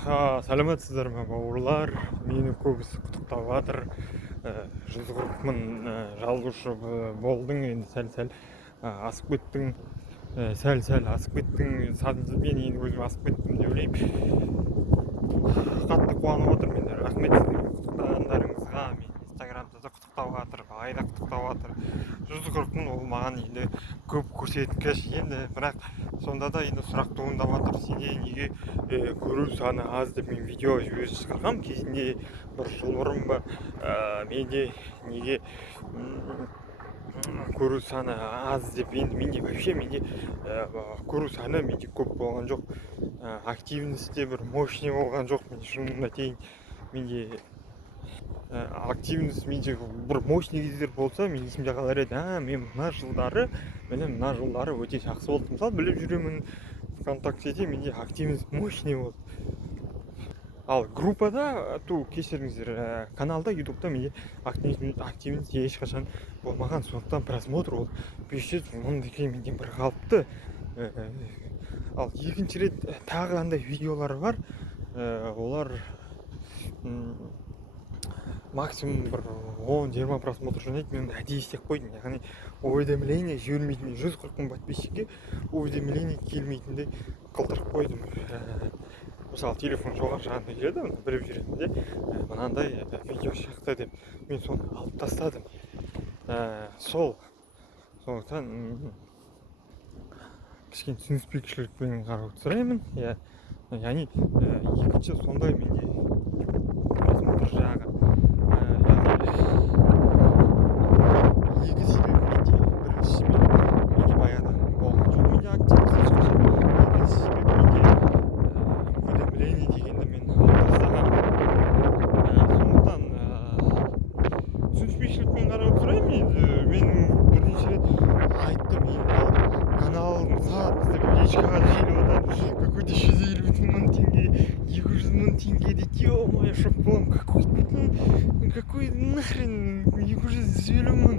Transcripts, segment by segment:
Саламатсыздар ма бауырлар? Мені көбісі құттықтап жатыр. 140 мың жазылушы болдың, енді сәл-сәл асып кеттің. Сәл-сәл асып кеттің. Мен енді өзім асып кеттім деп ойлаймын. Қатты қуанып отырмын. Мен рахмет сіздерге құттықтағандарыңызға. Мен инстаграмда да құттықтап жатыр, айда құттықтап жатыр. 140 мың ол маған енді көп көрсеткіш. Енді бірақ сонда да енді сұрақ туындап жатыр. Сенде неге көру саны аз деп мен видео өзі шығарғам кезінде бір жыл бұрын ба, менде неге көру саны аз деп. Енді менде вообще көру саны менде көп болған жоқ. Активность те бір мощный болған жоқ. Мен шынымды айтайын, менде активность менде бір мощный кездер болса, мен есімде қалар еді. Мен мына жылдары өте жақсы болды. Мысалы біліп жүремін, ВКонтактеде менде активность мощный болды. Ал группада, кешіріңіздер, каналда, ютубта менде активность ешқашан болмаған. Сондықтан просмотр ол 500 мың деген менде бір қалыпты. Ал екінші рет тағы қандай видеолар бар, олар максимум бір 10-20 просмотр жинайды. Мен әдейі істеп қойдым, яғни уведомление жібермейтіндей, 140 мың подписчикке уведомление келмейтіндей қылдырып қойдым. Мысалы телефон жоғары жағында келеді, біліп жүремін де, мынандай видео шықты деп мен соны алып тастадым. Сондықтан кішкене түсініспеушілікпен қарауды сұраймын. Яғни екінші сондай менде просмотр жағы. Екі себеп менде. Бірінші менде баяғыдан болған жоқ менде активность ешқашан. Екінші себеп менде уведомление дегенді мен алып тастағам. Сондықтан түсініспеушілікпен қарауды сұраймын. Енді мен бірнеше рет айттым, каналын сат деп ешқаға желіп отыр. Какой-то 150 мың теңге, 200 мың теңге дейді. Ё-моё, шок боламын. Какой нахрен 250 мың?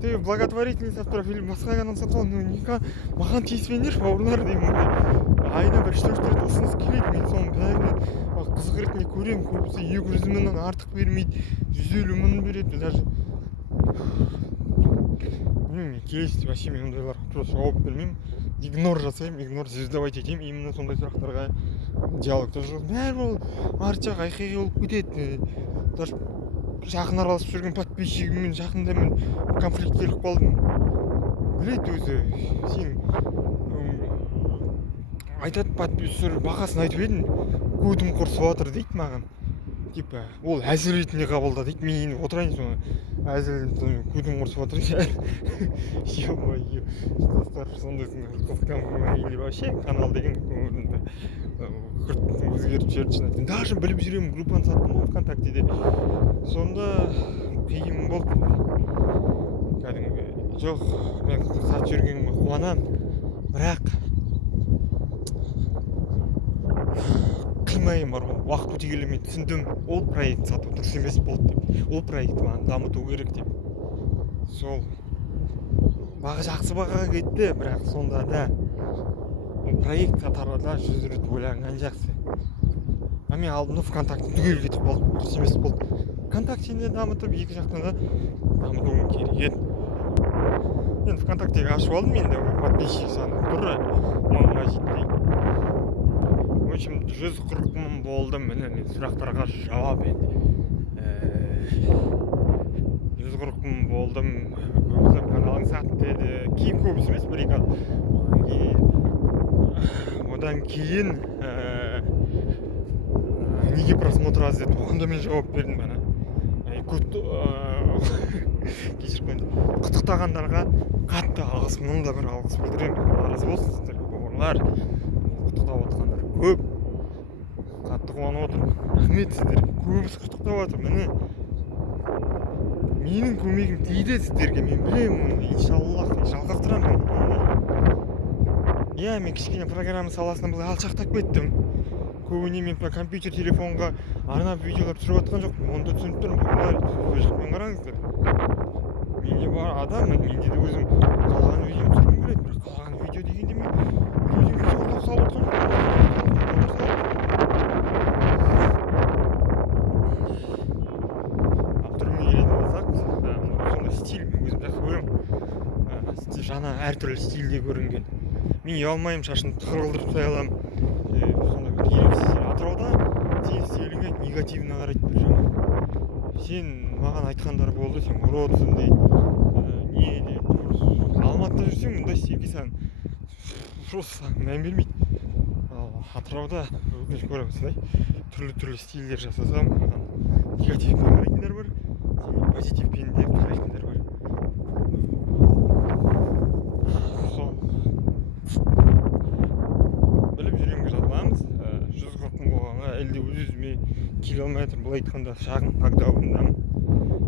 Ты благотворительный сатып или басқа канал сатып ал, маған тиіспеңдерші бауырлар деймін. Айына бір 3-4 рет ұсыныс келеді, мен соның бәрінен қызық ретінде көремін. Көбісі 200 мыңнан артық бермейді, 150 мың береді. Даже келесі вообще мен ондайларға просто жауап бермеймін, игнор жасаймын, звездовать етемін. Именно сондай сұрақтарға диалогта жүргіземін. Бәрі ол арт жақ айқай болып кетеді. Даже жақын араласып жүрген подписчигіммен жақында мен конфликт келіп қалдым. Біледі өзі, сен айтады, подписчиктер бағасын айтып едің, көдім құрсып жатыр дейді маған. Типа, ол әзіл ретінде қабылда дейді. Мен отырайын соны әзіл көдім құрсып жатыр дейді. Ё-моё, достар, сондайсың қызыққан или вообще канал деген көңілімді өзгертіп жіберді шын. Даже біліп жүремін, группаны саттым ғой ВКонтактеде. Сонда қиын болды. Кәдімгі жоқ, мен сатып жүргеніме қуанамын, бірақ қимайым бар. Уақыт өте келе мен түсіндім, ол проект сату дұрыс емес болды деп. Ол проектті маған дамыту керек деп. Сол жақсы бағаға кетті, бірақ сонда да проект сатарда 100 рет ойланған жақсы. Мен алдымда ВКонтакте түгел кетіп қалды, дұрыс емес болды. ВКонтактені дамытып, екі жақтан да дамытуым керек еді. Енді ВКонтактеге ашып алдым, енді подписчик саны тұры мыңға жетпей. В общем, 140 мың болдым. Міне сұрақтарға жауап енді. 140 мың болдым. Көбісі каналың сатты деді. Кейін көбісі емес, бір-екі. Одан кейін неге просмотр аз деді. Оған да мен жауап бердім бана. Кешіріп қойыңыз. Құттықтағандарға қатты алғыс, мұның да бір алғыс білдіремін. Разы болсын сіздерге бауырлар. Құттықтап отқандар көп. Қатты қуанып отырмын. Рахмет сіздерге. Көбісі құттықтап отыр. Міне менің көмегім тиді сіздерге. Мен білемін, иншаллах жалғастырамын. Мен кішкене программа саласынан былай алшақтап кеттім. Көбіне мен компьютер, телефонға арнап видеолар түсіріп жатқан жоқпын. Оны да түсініп тұрмын. Көзікпен қараңыздар. Менде бар адаммын, менде де өзім қалаған видео түсіргім келеді. Бірақ қалаған видео дегенде мен видео салып отырмын. әртүрлі стильде көрінген. Мен ұялмаймын, шашымды қырғылдырып тастай аламын. Сондай бір еріксіз. Атырауда тегістелінге негативіне қарайды бір жаман. Сен маған айтқандар болды, сен уродсың дейді. Не деп, Алматыда жүрсең мұндай істеуге саған просто мән бермейді. Ал Атырауда өкінішке орай осындай түрлі стильдер жасасам, маған негативпен қарайтындар бар, позитивпен де қарайтындар бар. Сол біліп жүремге жазыламыз. 140 мың болғанға әлде өзіме километр, былай айтқанда шағын нокдаунымдамын.